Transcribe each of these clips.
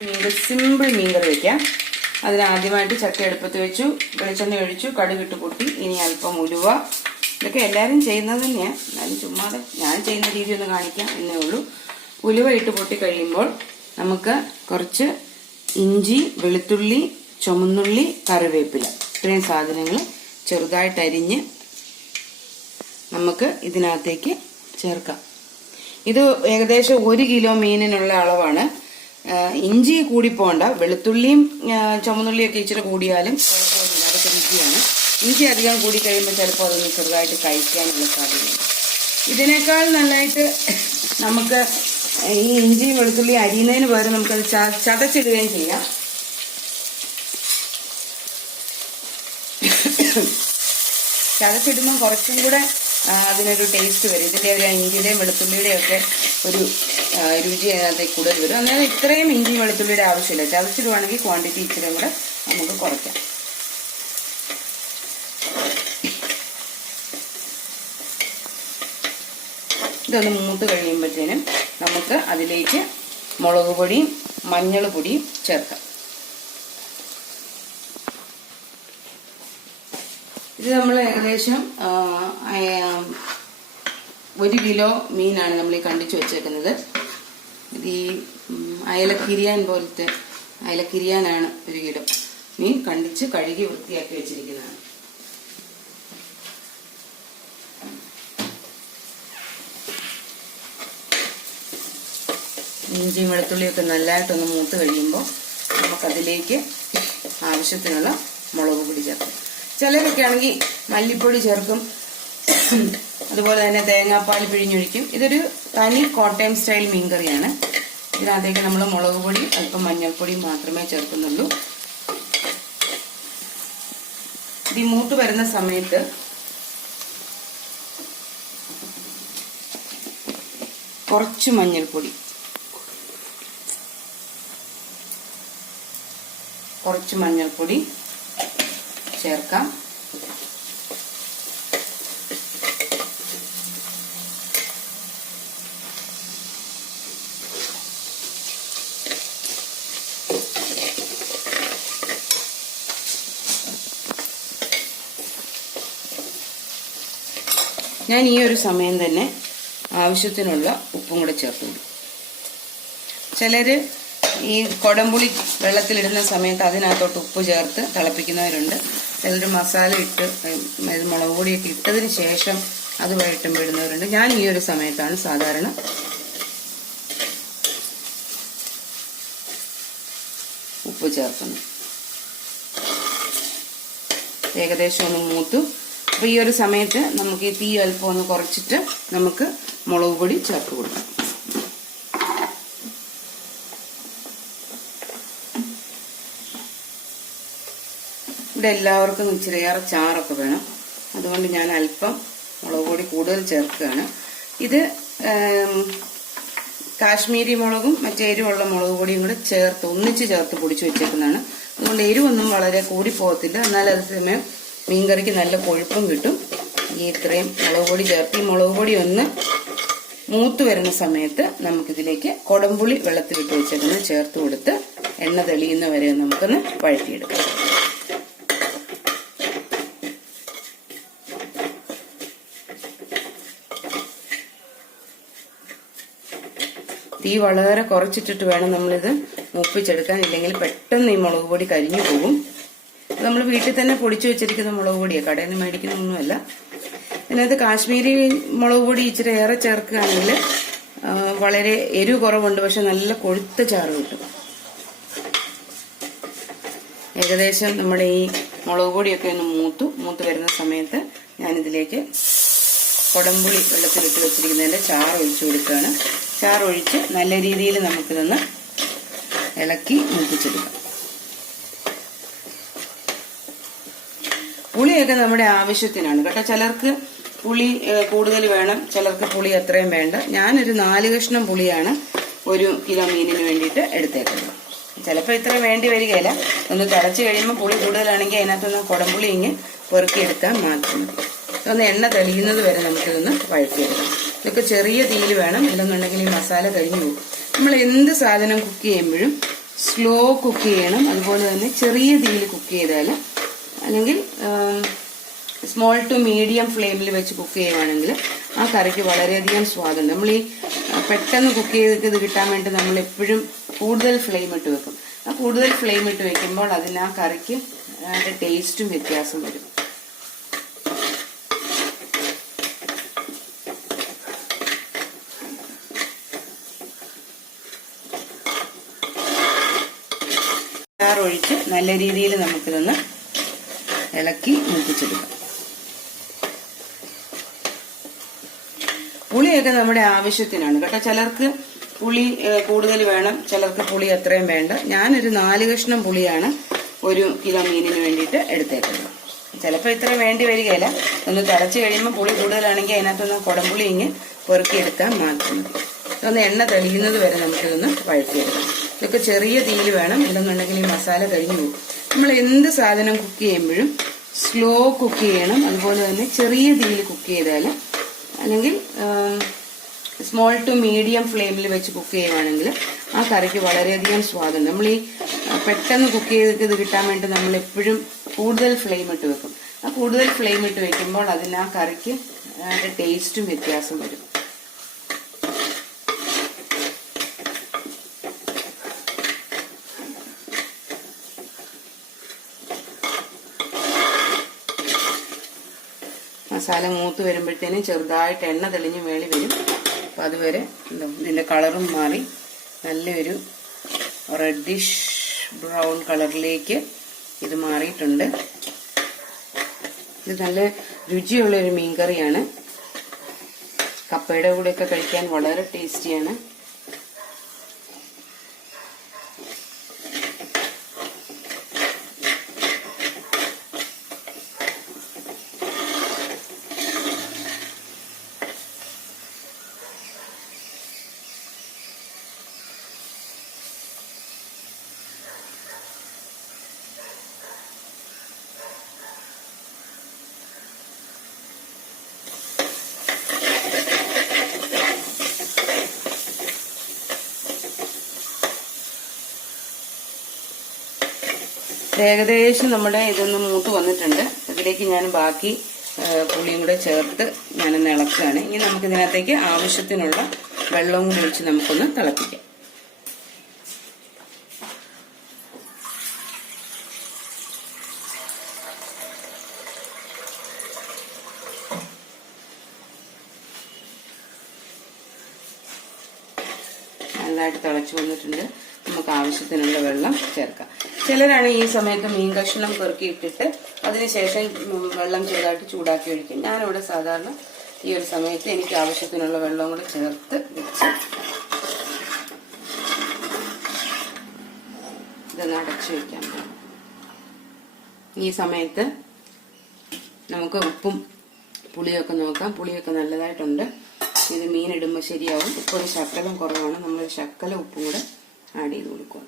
Simple മീൻകറി വയ്ക്കാം. അതിനാദ്യമായിട്ട് ചക്ക അടുപ്പത്ത് വെച്ചു, വെളിച്ചെണ്ണ ഒഴിച്ചു, കടുകിട്ട് പൊട്ടി, ഇനി അല്പം ഉലുവ. ഇതൊക്കെ എല്ലാവരും ചെയ്യുന്നത് തന്നെയാണ്, എന്നാലും ചുമ്മാതെ ഞാൻ ചെയ്യുന്ന രീതി ഒന്ന് കാണിക്കാം എന്നേ ഉള്ളൂ. ഉലുവ ഇട്ട് പൊട്ടി കഴിയുമ്പോൾ നമുക്ക് കുറച്ച് ഇഞ്ചി, വെളുത്തുള്ളി, ചുമന്നുള്ളി, കറിവേപ്പില, ഇത്രയും സാധനങ്ങൾ ചെറുതായിട്ട് അരിഞ്ഞ് നമുക്ക് ഇതിനകത്തേക്ക് ചേർക്കാം. ഇത് ഏകദേശം 1 കിലോ മീനിനുള്ള അളവാണ്. ഇഞ്ചി കൂടി പോകണ്ട, വെളുത്തുള്ളിയും ചുമന്നുള്ളിയൊക്കെ ഇച്ചിരി കൂടിയാലും കുഴപ്പമൊന്നുമില്ല, അതൊക്കെ രുചിയാണ്. ഇഞ്ചി അധികം കൂടി കഴിയുമ്പോൾ ചിലപ്പോൾ അതൊന്ന് ചെറുതായിട്ട് കഴിക്കാനുള്ള സാധ്യതയുണ്ട്. ഇതിനേക്കാൾ നല്ലതായിട്ട് നമുക്ക് ഈ ഇഞ്ചി വെളുത്തുള്ളി അരിയുന്നതിന് പകരം നമുക്കത് ചതച്ചിടുകയും ചെയ്യാം. ചതച്ചിടുമ്പോൾ കുറച്ചും കൂടെ അതിനൊരു ടേസ്റ്റ് വരും. ഇതിൻ്റെ ഒരു ഇഞ്ചിയുടെയും വെളുത്തുള്ളിയുടെയും ഒക്കെ ഒരു രുചി അതിനകത്തേക്ക് കൂടുതൽ വരും. അന്നേരം ഇത്രയും ഇഞ്ചി വെളുത്തുള്ളിയുടെ ആവശ്യമില്ല. ചതച്ചിടുവാണെങ്കിൽ ക്വാണ്ടിറ്റി ഇച്ചിരി കൂടെ നമുക്ക് കുറയ്ക്കാം. ഇതൊന്ന് മൂത്ത് കഴിയുമ്പോഴത്തേനും നമുക്ക് അതിലേക്ക് മുളക് പൊടിയും മഞ്ഞൾ പൊടിയും ചേർക്കാം. ഇത് നമ്മൾ ഏകദേശം 1 കിലോ മീനാണ് നമ്മൾ ഈ കണ്ടിച്ചു വെച്ചേക്കുന്നത്. ഇത് ഈ അയലക്കിരിയാൻ പോലത്തെ അയലക്കിരിയാനാണ് 1 കിലോ മീൻ കണ്ടിച്ച് കഴുകി വൃത്തിയാക്കി വെച്ചിരിക്കുന്നതാണ്. ഇഞ്ചിയും വെളുത്തുള്ളിയൊക്കെ നല്ലതായിട്ടൊന്ന് മൂത്ത് കഴിയുമ്പോൾ നമുക്കതിലേക്ക് ആവശ്യത്തിനുള്ള മുളക് പൊടി ചേർക്കാം. ചിലരൊക്കെ ആണെങ്കിൽ മല്ലിപ്പൊടി ചേർക്കും, അതുപോലെ തന്നെ തേങ്ങാപ്പാൽ പിഴിഞ്ഞൊഴിക്കും. ഇതൊരു തനി കോട്ടയം സ്റ്റൈൽ മീൻകറിയാണ്. ഇതിനകത്തേക്ക് നമ്മൾ മുളക് പൊടി അല്പം മഞ്ഞൾപ്പൊടി മാത്രമേ ചേർക്കുന്നുള്ളൂ. ഇത് മൂത്ത് വരുന്ന സമയത്ത് കുറച്ച് മഞ്ഞൾപ്പൊടി, ചേർക്കാം. ഞാൻ ഈ ഒരു സമയം തന്നെ ആവശ്യത്തിനുള്ള ഉപ്പും കൂടെ ചേർത്ത് കൊടുക്കും. ചിലര് ഈ കൊടംപുളി വെള്ളത്തിലിടുന്ന സമയത്ത് അതിനകത്തോട്ട് ഉപ്പ് ചേർത്ത് തിളപ്പിക്കുന്നവരുണ്ട്. ചിലർ മസാല ഇട്ട് മുളക് പൊടിയൊക്കെ ഇട്ടതിന് ശേഷം അത് വഴറ്റുമ്പോൾ ഇടുന്നവരുണ്ട്. ഞാൻ ഈ ഒരു സമയത്താണ് സാധാരണ ഉപ്പ് ചേർക്കുന്നത്. ഏകദേശം ഒന്ന് മൂത്തു. അപ്പോൾ ഈ ഒരു സമയത്ത് നമുക്ക് ഈ തീ അല്പം ഒന്ന് കുറച്ചിട്ട് നമുക്ക് മുളക് പൊടി ചേർത്ത് കൊടുക്കാം. ഇവിടെ എല്ലാവർക്കും ഇച്ചിരിയേറെ ചാറൊക്കെ വേണം, അതുകൊണ്ട് ഞാൻ അല്പം മുളക് പൊടി കൂടുതൽ ചേർക്കുകയാണ്. ഇത് കാശ്മീരി മുളകും മറ്റേ എരിവുള്ള മുളക് പൊടിയും കൂടെ ഒന്നിച്ച് ചേർത്ത് പൊടിച്ചു വെച്ചേക്കുന്നതാണ്. അതുകൊണ്ട് എരിവൊന്നും വളരെ കൂടി പോകത്തില്ല, എന്നാൽ അതേസമയം മീൻകറിക്ക് നല്ല കൊഴുപ്പും കിട്ടും. ഈ ഇത്രയും മുളക് പൊടി ചേർത്ത് ഈ മുളക് പൊടി ഒന്ന് മൂത്ത് വരുന്ന സമയത്ത് നമുക്കിതിലേക്ക് കൊടംപുളി വെള്ളത്തിലിട്ട് വെച്ചേക്കുന്നത് ചേർത്ത് കൊടുത്ത് എണ്ണ തെളിയുന്ന വരെ നമുക്കൊന്ന് വഴറ്റിയെടുക്കാം. തീ വളരെ കുറച്ചിട്ടിട്ട് വേണം നമ്മളിത് മൂപ്പിച്ചെടുക്കാൻ, ഇല്ലെങ്കിൽ പെട്ടെന്ന് ഈ മുളക് പൊടി കരിഞ്ഞു പോകും. നമ്മൾ വീട്ടിൽ തന്നെ പൊടിച്ചു വെച്ചിരിക്കുന്ന മുളക് പൊടിയാണ്, കടയിൽ നിന്ന് മേടിക്കുന്നൊന്നുമല്ല. ഇതിനകത്ത് കാശ്മീരി മുളക് പൊടി ഇച്ചിരി ഏറെ ചേർക്കുകയാണെങ്കിൽ വളരെ എരിവ് കുറവുണ്ട്, പക്ഷെ നല്ല കൊഴുത്ത ചാറ് കിട്ടും. ഏകദേശം നമ്മുടെ ഈ മുളക് പൊടിയൊക്കെ ഒന്ന് മൂത്ത് വരുന്ന സമയത്ത് ഞാനിതിലേക്ക് കൊടംപുളി വെള്ളത്തിലിട്ട് വെച്ചിരിക്കുന്നതിന്റെ ചാറ് ഒഴിച്ചു കൊടുക്കുകയാണ്. ചാറൊഴിച്ച് നല്ല രീതിയിൽ നമുക്കിതൊന്ന് ഇളക്കി മൂപ്പിച്ചെടുക്കാം. പുളിയൊക്കെ നമ്മുടെ ആവശ്യത്തിനാണ് കേട്ടോ. ചിലർക്ക് പുളി കൂടുതൽ വേണം, ചിലർക്ക് പുളി അത്രയും വേണ്ട. ഞാനൊരു 4 കഷ്ണം പുളിയാണ് 1 കിലോ മീനിന് വേണ്ടിയിട്ട് എടുത്തേക്കുന്നത്. ചിലപ്പോൾ ഇത്രയും വേണ്ടി വരികയില്ല. ഒന്ന് തിളച്ച് കഴിയുമ്പോൾ പുളി കൂടുതലാണെങ്കിൽ അതിനകത്തൊന്ന് കുടംപുളി ഇങ്ങ് പെറുക്കിയെടുക്കാൻ മാത്രം മതി. ഒന്ന് എണ്ണ തെളിയുന്നത് വരെ നമുക്കിതൊന്ന് വഴറ്റിയെടുക്കാം. ഇതൊക്കെ ചെറിയ തീയിൽ വേണം, ഇല്ലെന്നുണ്ടെങ്കിൽ ഈ മസാല കരിഞ്ഞു പോകും. നമ്മൾ എന്ത് സാധനം കുക്ക് ചെയ്യുമ്പോഴും സ്ലോ കുക്ക് ചെയ്യണം. അതുപോലെ തന്നെ ചെറിയ തീയിൽ കുക്ക് ചെയ്താൽ, അല്ലെങ്കിൽ സ്മോൾ ടു മീഡിയം ഫ്ലെയിമിൽ വെച്ച് കുക്ക് ചെയ്യുവാണെങ്കിൽ ആ കറിക്ക് വളരെയധികം സ്വാദുണ്ട്. നമ്മൾ ഈ പെട്ടെന്ന് കുക്ക് ചെയ്തിട്ട് ഇത് കിട്ടാൻ വേണ്ടി നമ്മൾ എപ്പോഴും കൂടുതൽ ഫ്ലെയിം ഇട്ട് വെക്കും. ആ കൂടുതൽ ഫ്ലെയിം ഇട്ട് വെക്കുമ്പോൾ അതിന് ആ കറിക്ക് ടേസ്റ്റും വ്യത്യാസം വരും. ഒഴിച്ച് നല്ല രീതിയിൽ നമുക്കിതൊന്ന് ഇളക്കി മൂപ്പിച്ചെടുക്കാം. പുളിയൊക്കെ നമ്മുടെ ആവശ്യത്തിനാണ് കേട്ടോ. ചിലർക്ക് പുളി കൂടുതൽ വേണം, ചിലർക്ക് പുളി അത്രയും വേണ്ട. ഞാനൊരു 4 കഷ്ണം പുളിയാണ് 1 കിലോ മീനിന് വേണ്ടിയിട്ട് എടുത്തേക്കുന്നത്. ചിലപ്പോൾ ഇത്രയും വേണ്ടി വരികയില്ല. ഒന്ന് തിളച്ച് കഴിയുമ്പോൾ പുളി കൂടുതലാണെങ്കിൽ അതിനകത്തൊന്ന് കുടംപുളി ഇങ്ങ് പെറുക്കിയെടുക്കാൻ മാത്രം മതി. ഇതൊന്ന് എണ്ണ തെളിയുന്നത് വരെ നമുക്കിതൊന്ന് വഴറ്റിയെടുക്കാം. ഇതൊക്കെ ചെറിയ തീയിൽ വേണം, ഇല്ലെന്നുണ്ടെങ്കിൽ ഈ മസാല കരിഞ്ഞു പോകും. നമ്മൾ എന്ത് സാധനം കുക്ക് ചെയ്യുമ്പോഴും സ്ലോ കുക്ക് ചെയ്യണം. അതുപോലെ തന്നെ ചെറിയ തീയിൽ കുക്ക് ചെയ്താൽ, അല്ലെങ്കിൽ സ്മോൾ ടു മീഡിയം ഫ്ലെയിമിൽ വെച്ച് കുക്ക് ചെയ്യുവാണെങ്കിൽ ആ കറിക്ക് വളരെയധികം സ്വാദുണ്ട്. നമ്മൾ ഈ പെട്ടെന്ന് കുക്ക് ചെയ്തിട്ട് ഇത് കിട്ടാൻ വേണ്ടി നമ്മൾ എപ്പോഴും കൂടുതൽ ഫ്ലെയിം ഇട്ട് വെക്കും. ആ കൂടുതൽ ഫ്ലെയിം ഇട്ട് വെക്കുമ്പോൾ അതിന് ആ കറിക്ക് ടേസ്റ്റും വ്യത്യാസം വരും. മസാല മൂത്ത് വരുമ്പോഴത്തേനും ചെറുതായിട്ട് എണ്ണ തെളിഞ്ഞ് മേളി വരും. അപ്പം അതുവരെ ഇതിൻ്റെ കളറും മാറി നല്ലൊരു റെഡിഷ് ബ്രൗൺ കളറിലേക്ക് ഇത് മാറിയിട്ടുണ്ട്. ഇത് നല്ല രുചിയുള്ളൊരു മീൻകറിയാണ്. കപ്പയുടെ കൂടെയൊക്കെ കഴിക്കാൻ വളരെ ടേസ്റ്റിയാണ്. ഏകദേശം നമ്മുടെ ഇതൊന്ന് മൂത്ത് വന്നിട്ടുണ്ട്. ഇതിലേക്ക് ഞാൻ ബാക്കി പുളിയും കൂടെ ചേർത്ത് ഞാനൊന്ന് ഇളക്കുകയാണ്. ഇനി നമുക്ക് ഇതിനകത്തേക്ക് ആവശ്യത്തിനുള്ള വെള്ളവും കൂടി ഒഴിച്ച് നമുക്കൊന്ന് തിളപ്പിക്കാം. നന്നായിട്ട് തിളച്ചു വന്നിട്ടുണ്ട്. നമുക്ക് ആവശ്യത്തിനുള്ള വെള്ളം ചേർക്കാം. ചിലരാണ് ഈ സമയത്ത് മീൻ കഷ്ണം പെറുക്കിയിട്ടിട്ട് അതിനുശേഷം വെള്ളം ചെറുതായിട്ട് ചൂടാക്കി ഒഴിക്കും. ഞാനിവിടെ സാധാരണ ഈ ഒരു സമയത്ത് എനിക്ക് ആവശ്യത്തിനുള്ള വെള്ളവും കൂടെ ചേർത്ത് വെച്ച് ഇതൊന്ന് അടച്ചു വയ്ക്കാം. ഈ സമയത്ത് നമുക്ക് ഉപ്പും പുളിയൊക്കെ നോക്കാം. പുളിയൊക്കെ നല്ലതായിട്ടുണ്ട്. ഇത് മീൻ ഇടുമ്പോൾ ശരിയാവും. ഉപ്പ് ഒരു ശക്കലം കുറവാണ്. നമ്മൾ ശക്കല ഉപ്പും കൂടെ ആഡ് ചെയ്ത് കൊടുക്കുക.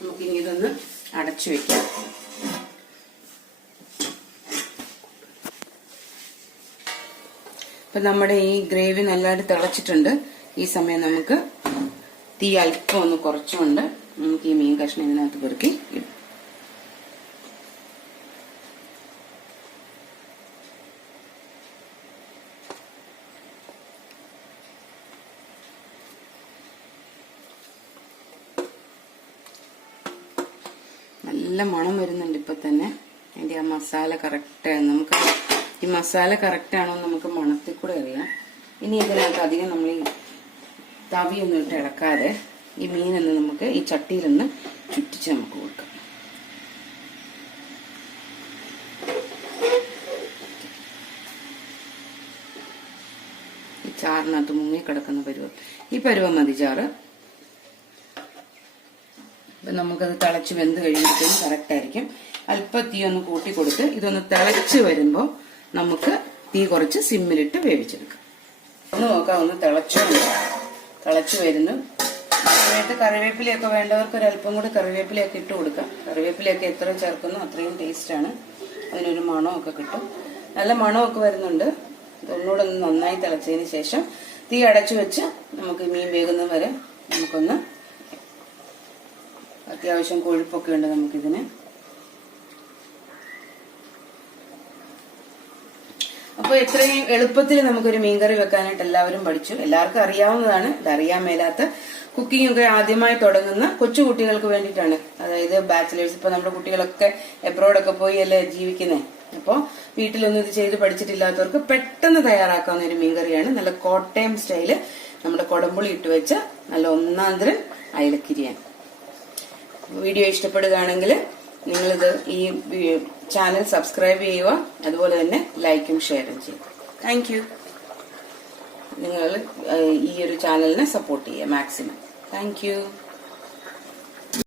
നമുക്കിനി ഇതൊന്ന് അടച്ചു വെക്കാം. അപ്പൊ നമ്മുടെ ഈ ഗ്രേവി നല്ലതായിട്ട് തിളച്ചിട്ടുണ്ട്. ഈ സമയം നമുക്ക് തീ അല്പം ഒന്ന് കുറച്ചുകൊണ്ട് നമുക്ക് ഈ മീൻ കഷ്ണം ഇതിനകത്ത് പെറുക്കി ഇടും. നല്ല മണം വരുന്നുണ്ട് ഇപ്പൊ തന്നെ. അതിന്റെ ആ മസാല കറക്റ്റാണ്. നമുക്ക് ഈ മസാല കറക്റ്റാണോ നമുക്ക് മണത്തിൽ കൂടെ അറിയാം. ഇനി ഇതിനകത്ത് അധികം നമ്മൾ ഈ തവിയൊന്നും ഇട്ട് ഇളക്കാതെ ഈ മീനൊന്ന് നമുക്ക് ഈ ചട്ടിയിലൊന്ന് ചുറ്റിച്ച് നമുക്ക് കൊടുക്കാം. ഈ ചാറിനകത്ത് മുങ്ങിക്കിടക്കുന്ന പരുവം, ഈ പരുവം മതി ചാറ്. അപ്പം നമുക്കത് തിളച്ച് വെന്ത് കഴിയുമ്പോഴത്തേക്കും കറക്റ്റായിരിക്കും. അല്പം തീ ഒന്ന് കൂട്ടി കൊടുത്ത് ഇതൊന്ന് തിളച്ച് വരുമ്പോൾ നമുക്ക് തീ കുറച്ച് സിമ്മിലിട്ട് വേവിച്ചെടുക്കാം. ഒന്ന് നോക്കാം, ഒന്ന് തിളച്ചു വരുന്നു. സമയത്ത് കറിവേപ്പിലയൊക്കെ വേണ്ടവർക്ക് ഒരല്പം കൂടി കറിവേപ്പിലയൊക്കെ ഇട്ട് കൊടുക്കാം. കറിവേപ്പിലയൊക്കെ എത്ര ചേർക്കുന്നോ അത്രയും ടേസ്റ്റാണ്, അതിനൊരു മണമൊക്കെ കിട്ടും. നല്ല മണമൊക്കെ വരുന്നുണ്ട്. ഇതൊന്നുകൂടെ ഒന്ന് നന്നായി തിളച്ചതിന് ശേഷം തീ അടച്ചു വെച്ച് നമുക്ക് മീൻ വേകുന്നത് വരെ നമുക്കൊന്ന്, അത്യാവശ്യം കൊഴുപ്പൊക്കെ ഉണ്ട് നമുക്കിതിന്. അപ്പൊ ഇത്രയും എളുപ്പത്തിൽ നമുക്കൊരു മീൻകറി വെക്കാനായിട്ട് എല്ലാവരും പഠിച്ചു. എല്ലാവർക്കും അറിയാവുന്നതാണ്. ഇതറിയാൻ മേലാത്ത കുക്കിംഗ് ഒക്കെ ആദ്യമായി തുടങ്ങുന്ന കൊച്ചു കുട്ടികൾക്ക് വേണ്ടിയിട്ടാണ്. അതായത് ബാച്ചിലേഴ്സ്, ഇപ്പൊ നമ്മുടെ കുട്ടികളൊക്കെ എബ്രോഡൊക്കെ പോയി അല്ലേ ജീവിക്കുന്നേ. അപ്പോൾ വീട്ടിലൊന്നും ഇത് ചെയ്ത് പഠിച്ചിട്ടില്ലാത്തവർക്ക് പെട്ടെന്ന് തയ്യാറാക്കാവുന്ന ഒരു മീൻകറിയാണ്. നല്ല കോട്ടയം സ്റ്റൈല് നമ്മുടെ കൊടംപുളി ഇട്ട് വെച്ച നല്ല ഒന്നാന്തരം അയലക്കിരിയാണ്. വീഡിയോ ഇഷ്ടപ്പെടുകയാണെങ്കിൽ നിങ്ങളിത് ഈ ചാനൽ സബ്സ്ക്രൈബ് ചെയ്യുക, അതുപോലെ തന്നെ ലൈക്കും ഷെയറും ചെയ്യുക. Thank you. നിങ്ങൾ ഈ ഒരു ചാനലിനെ സപ്പോർട്ട് ചെയ്യുക മാക്സിമം. Thank you.